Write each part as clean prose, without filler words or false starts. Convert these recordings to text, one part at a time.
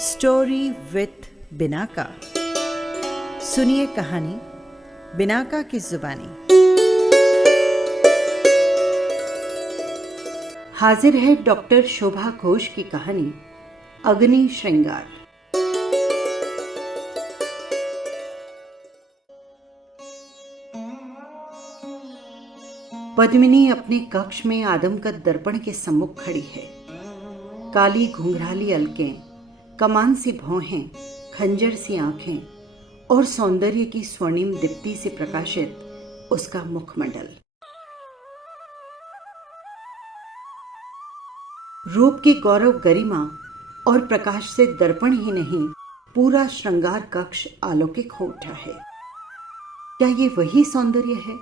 Story with Binaca. सुनिए कहानी Binaca की जुबानी। हाजिर है डॉक्टर शोभा घोष की कहानी अग्नि श्रृंगार। पद्मिनी अपने कक्ष में आदमकद दर्पण के सम्मुख खड़ी है। काली घुंघराली अलकें, कमान सी भौहें, खंजर सी आंखें और सौंदर्य की स्वर्णिम दीप्ति से प्रकाशित उसका मुखमंडल। रूप की गौरव गरिमा और प्रकाश से दर्पण ही नहीं, पूरा श्रृंगार कक्ष अलौकिक हो उठा है। क्या ये वही सौंदर्य है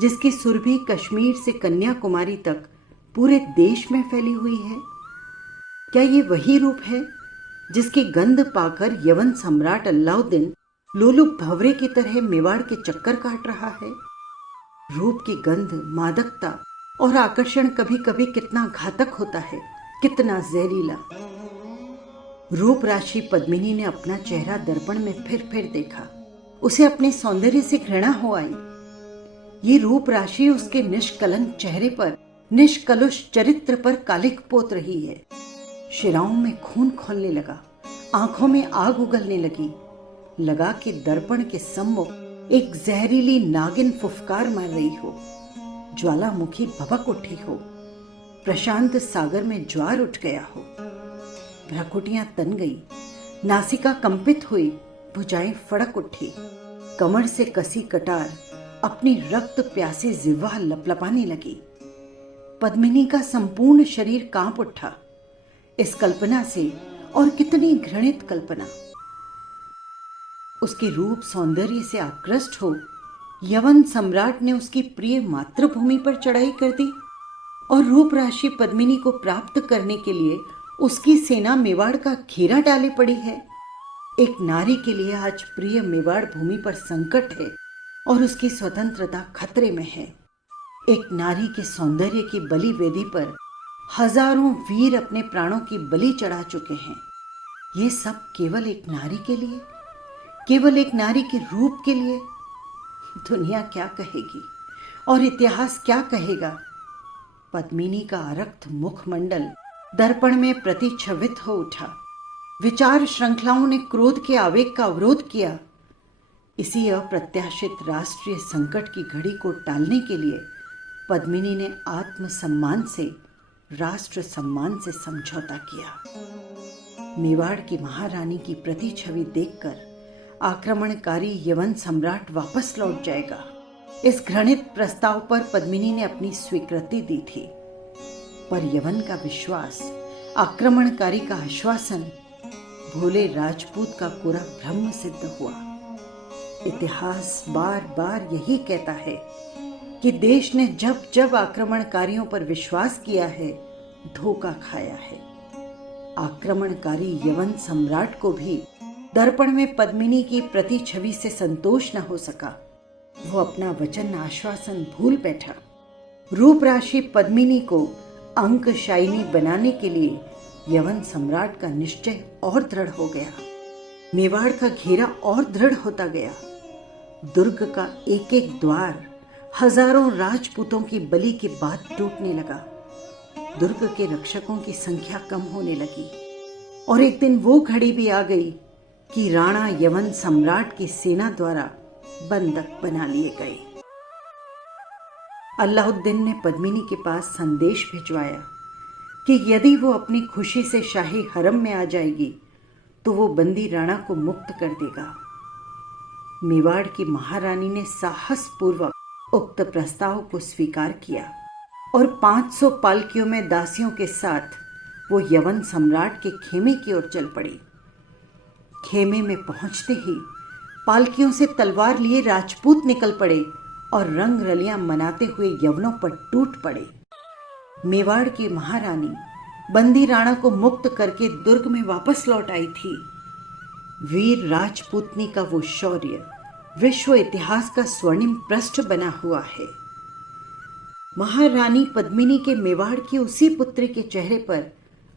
जिसकी सुरभि कश्मीर से कन्याकुमारी तक पूरे देश में फैली हुई है? क्या ये वही रूप है जिसकी गंध पाकर यवन सम्राट अलाउद्दीन लोलुप भंवरे की तरह मेवाड़ के चक्कर काट रहा है? रूप की गंध, मादकता और आकर्षण कभी कभी कितना घातक होता है, कितना जहरीला। रूप राशि पद्मिनी ने अपना चेहरा दर्पण में फिर देखा। उसे अपने सौंदर्य से घृणा हो आई। ये रूप राशि उसके निष्कलंक चेहरे पर, निष्कलुष चरित्र पर कालिक पोत रही है। शिराओं में खून खौलने लगा, आंखों में आग उगलने लगी। लगा कि दर्पण के सम्मुख एक जहरीली नागिन फुफकार मार रही हो, ज्वालामुखी भभक उठी हो, प्रशांत सागर में ज्वार उठ गया हो। भ्रकुटियां तन गई, नासिका कंपित हुई, भुजाएं फड़क उठी। कमर से कसी कटार अपनी रक्त प्यासी जिह्वा लपलपाने लगी। पद्मिनी का संपूर्ण शरीर कांप उठा इस कल्पना से, और कितनी घृणित कल्पना। उसके रूप सौंदर्य से आकृष्ट हो यवन सम्राट ने उसकी प्रिय मातृभूमि पर चढ़ाई कर दी, और रूप राशि पद्मिनी को प्राप्त करने के लिए उसकी सेना मेवाड़ का घेरा डाले पड़ी है। एक नारी के लिए आज प्रिय मेवाड़ भूमि पर संकट है और उसकी स्वतंत्रता खतरे में है। एक नारी के सौंदर्य की बलि वेदी पर हजारों वीर अपने प्राणों की बलि चढ़ा चुके हैं। ये सब केवल एक नारी के लिए, केवल एक नारी के रूप के लिए। दुनिया क्या कहेगी और इतिहास क्या कहेगा? पद्मिनी का आरक्त मुखमंडल दर्पण में प्रतिच्छवित हो उठा। विचार श्रृंखलाओं ने क्रोध के आवेग का अवरोध किया। इसी अप्रत्याशित राष्ट्रीय संकट की घड़ी को टालने के लिए पद्मिनी ने आत्मसम्मान से, राष्ट्र सम्मान से समझौता किया। मेवाड़ की महारानी की प्रतिछवि देखकर आक्रमणकारी यवन सम्राट वापस लौट जाएगा, इस घृणित प्रस्ताव पर पद्मिनी ने अपनी स्वीकृति दी थी। पर यवन का विश्वास, आक्रमणकारी का आश्वासन भोले राजपूत का कोरा भ्रम सिद्ध हुआ। इतिहास बार बार यही कहता है कि देश ने जब जब आक्रमणकारियों पर विश्वास किया है, धोखा खाया है। आक्रमणकारी यवन सम्राट को भी दर्पण में पद्मिनी की प्रतिछवि से संतोष न हो सका। वो अपना वचन, आश्वासन भूल बैठा। रूप राशि पद्मिनी को अंकशायिनी बनाने के लिए यवन सम्राट का निश्चय और दृढ़ हो गया। मेवाड़ का घेरा और दृढ़ होता गया। दुर्ग का एक एक द्वार हजारों राजपूतों की बलि के बाद टूटने लगा। दुर्ग के रक्षकों की संख्या कम होने लगी, और एक दिन वो घड़ी भी आ गई कि राणा यवन सम्राट की सेना द्वारा बंधक बना लिए गए। अलाउद्दीन ने पद्मिनी के पास संदेश भिजवाया कि यदि वो अपनी खुशी से शाही हरम में आ जाएगी तो वो बंदी राणा को मुक्त कर देगा। मेवाड़ की महारानी ने साहसपूर्वक उक्त प्रस्ताव को स्वीकार किया, और 500 पालकियों में दासियों के साथ वो यवन सम्राट के खेमे की ओर चल पड़ी। खेमे में पहुंचते ही पालकियों से तलवार लिए राजपूत निकल पड़े और रंग रलियां मनाते हुए यवनों पर टूट पड़े। मेवाड़ की महारानी बंदी राणा को मुक्त करके दुर्ग में वापस लौट आई थी। वीर राजपूतनी का वो शौर्य विश्व इतिहास का स्वर्णिम पृष्ठ बना हुआ है। महारानी पद्मिनी के मेवाड़ की उसी पुत्री के चेहरे पर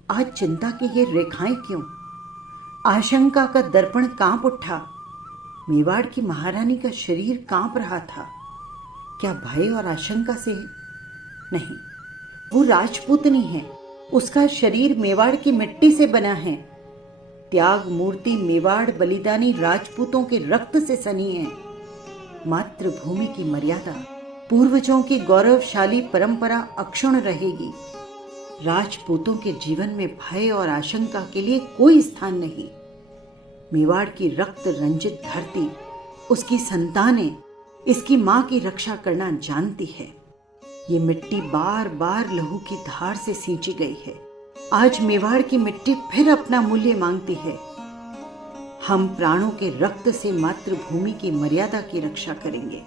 आज चिंता की ये रेखाएं क्यों? आशंका का दर्पण कांप उठा। मेवाड़ की महारानी का शरीर कांप रहा था। क्या भय और आशंका से? नहीं, वो राजपूतनी है। उसका शरीर मेवाड़ की मिट्टी से बना है। त्याग मूर्ति मेवाड़ बलिदानी राजपूतों के रक्त से सनी है। मातृभूमि की मर्यादा, पूर्वजों की गौरवशाली परंपरा अक्षुण्ण रहेगी। राजपूतों के जीवन में भय और आशंका के लिए कोई स्थान नहीं। मेवाड़ की रक्त रंजित धरती, उसकी संतानें इसकी मां की रक्षा करना जानती है। ये मिट्टी बार बार लहू की धार से सींची गई है। आज मेवाड़ की मिट्टी फिर अपना मूल्य मांगती है। हम प्राणों के रक्त से मातृभूमि की मर्यादा की रक्षा करेंगे।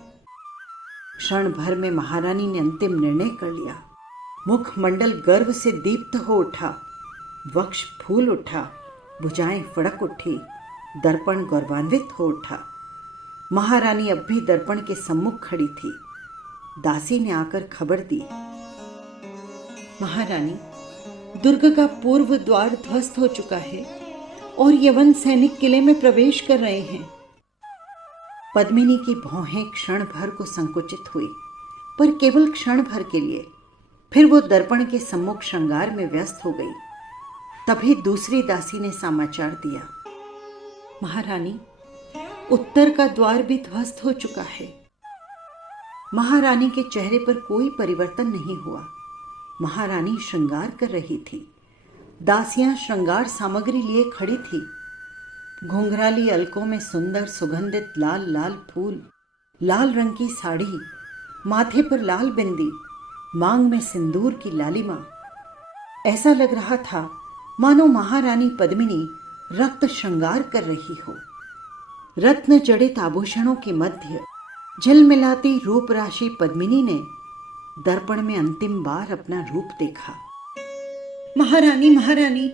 क्षण भर में महारानी ने अंतिम निर्णय कर लिया। मुखमंडल गर्व से दीप्त हो उठा, वक्ष फूल उठा, भुजाएं फड़क उठी, दर्पण गौरवान्वित हो उठा। महारानी अब भी दर्पण के सम्मुख खड़ी थी। दासी ने आकर खबर दी, महारानी, दुर्ग का पूर्व द्वार ध्वस्त हो चुका है और यवन सैनिक किले में प्रवेश कर रहे हैं। पद्मिनी की भौहें क्षण भर को संकुचित हुई, पर केवल क्षण भर के लिए। फिर वो दर्पण के सम्मुख श्रृंगार में व्यस्त हो गई। तभी दूसरी दासी ने समाचार दिया, महारानी, उत्तर का द्वार भी ध्वस्त हो चुका है। महारानी के चेहरे पर कोई परिवर्तन नहीं हुआ। महारानी श्रृंगार कर रही थी। दासियां श्रृंगार सामग्री लिए खड़ी थी। घुंघराली अलकों में सुंदर सुगंधित लाल लाल फूल, लाल रंग की साड़ी, माथे पर लाल बिंदी, मांग में सिंदूर की लालिमा। ऐसा लग रहा था मानो महारानी पद्मिनी रक्त श्रृंगार कर रही हो। रत्न जड़ित आभूषणों के मध्य झिलमिलाती रूप राशि पद्मिनी ने दर्पण में अंतिम बार अपना रूप देखा। महारानी, महारानी,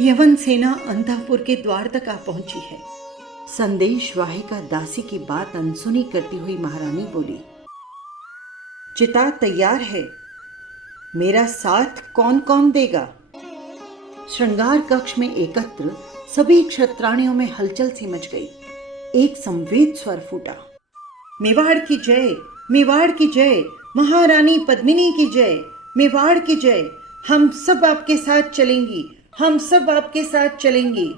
यवन सेना अंतःपुर के द्वार तक आ पहुंची है। संदेशवाहिका दासी की बात अनसुनी करती हुई महारानी बोली, चिता तैयार है। मेरा साथ कौन कौन देगा? श्रृंगार कक्ष में एकत्र सभी क्षत्राणियों में हलचल सी मच गई। एक संवेद स्वर फूटा, मेवाड़ की जय, मेवाड़ की जय, महारानी पद्मिनी की जय, मेवाड़ की जय। हम सब आपके साथ चलेंगी, हम सब आपके साथ चलेंगी।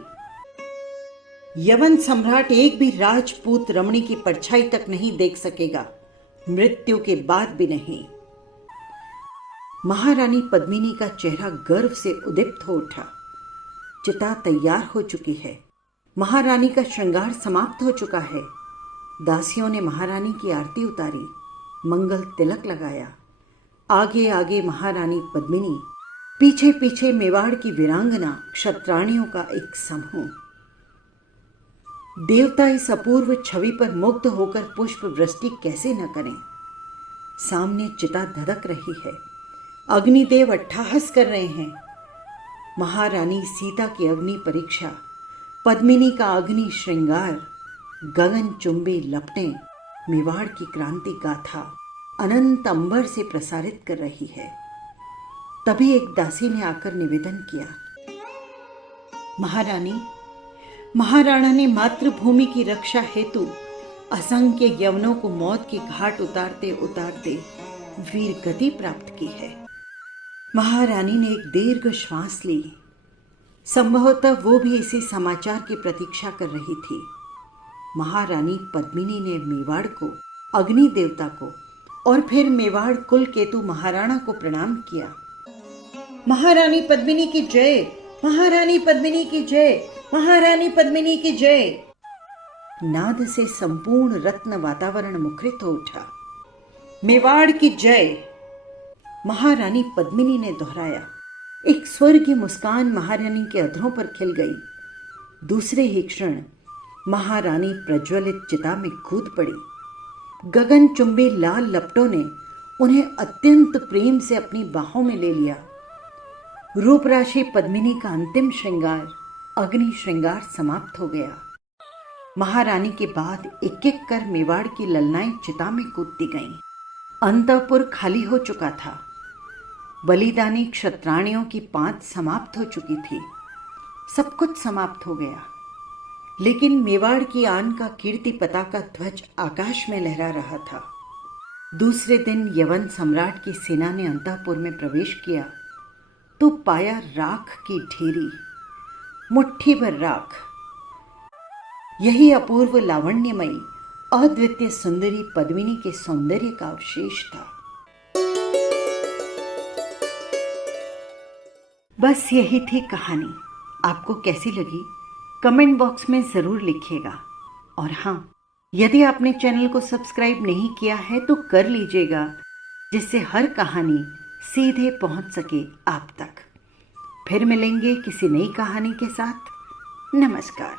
यवन सम्राट एक भी राजपूत रमणी की परछाई तक नहीं देख सकेगा, मृत्यु के बाद भी नहीं। महारानी पद्मिनी का चेहरा गर्व से उद्दीप्त हो उठा। चिता तैयार हो चुकी है। महारानी का श्रृंगार समाप्त हो चुका है। दासियों ने महारानी की आरती उतारी, मंगल तिलक लगाया। आगे आगे महारानी पद्मिनी, पीछे पीछे मेवाड़ की वीरांगना क्षत्राणियों का एक समूह। देवता इस अपूर्व छवि पर मुग्ध होकर पुष्प वृष्टि कैसे न करें। सामने चिता धधक रही है। अग्निदेव अट्टहास कर रहे हैं। महारानी सीता की अग्नि परीक्षा, पद्मिनी का अग्नि श्रृंगार, गगन चुंबी लपटें मेवाड़ की क्रांति गाथा अनंत अंबर से प्रसारित कर रही है। तभी एक दासी ने आकर निवेदन किया, महारानी, महाराणा ने मातृभूमि की रक्षा हेतु असंख्य यवनों को मौत के घाट उतारते उतारते वीर गति प्राप्त की है। महारानी ने एक दीर्घ श्वास ली। संभवतः वो भी इसी समाचार की प्रतीक्षा कर रही थी। महारानी पद्मिनी ने मेवाड़ को, अग्नि देवता को और फिर मेवाड़ कुल केतु महाराणा को प्रणाम किया। महारानी पद्मिनी की जय, महारानी पद्मिनी की जय, महारानी पद्मिनी की जय। नाद से संपूर्ण रत्न वातावरण मुखरित हो उठा। मेवाड़ की जय, महारानी पद्मिनी ने दोहराया। एक स्वर्गीय मुस्कान महारानी के अधरों पर खिल गई। दूसरे ही क्षण महारानी प्रज्वलित चिता में कूद पड़ी। गगन चुंबी लाल लपटों ने उन्हें अत्यंत प्रेम से अपनी बाहों में ले लिया। रूपराशि पद्मिनी का अंतिम श्रृंगार, अग्नि श्रृंगार समाप्त हो गया। महारानी के बाद एक एक कर मेवाड़ की ललनाएं चिता में कूदती गईं। अंतःपुर खाली हो चुका था। बलिदानी क्षत्राणियों की पांत समाप्त हो चुकी थी। सब कुछ समाप्त हो गया। लेकिन मेवाड़ की आन का कीर्ति पताका ध्वज आकाश में लहरा रहा था। दूसरे दिन यवन सम्राट की सेना ने अंतःपुर में प्रवेश किया तो पाया राख की ढेरी, मुट्ठी भर राख। यही अपूर्व लावण्यमयी अद्वितीय सुंदरी पद्मिनी के सौंदर्य का अवशेष था। बस यही थी कहानी। आपको कैसी लगी कमेंट बॉक्स में ज़रूर लिखिएगा। और हाँ, यदि आपने चैनल को सब्सक्राइब नहीं किया है तो कर लीजिएगा, जिससे हर कहानी सीधे पहुंच सके आप तक। फिर मिलेंगे किसी नई कहानी के साथ। नमस्कार।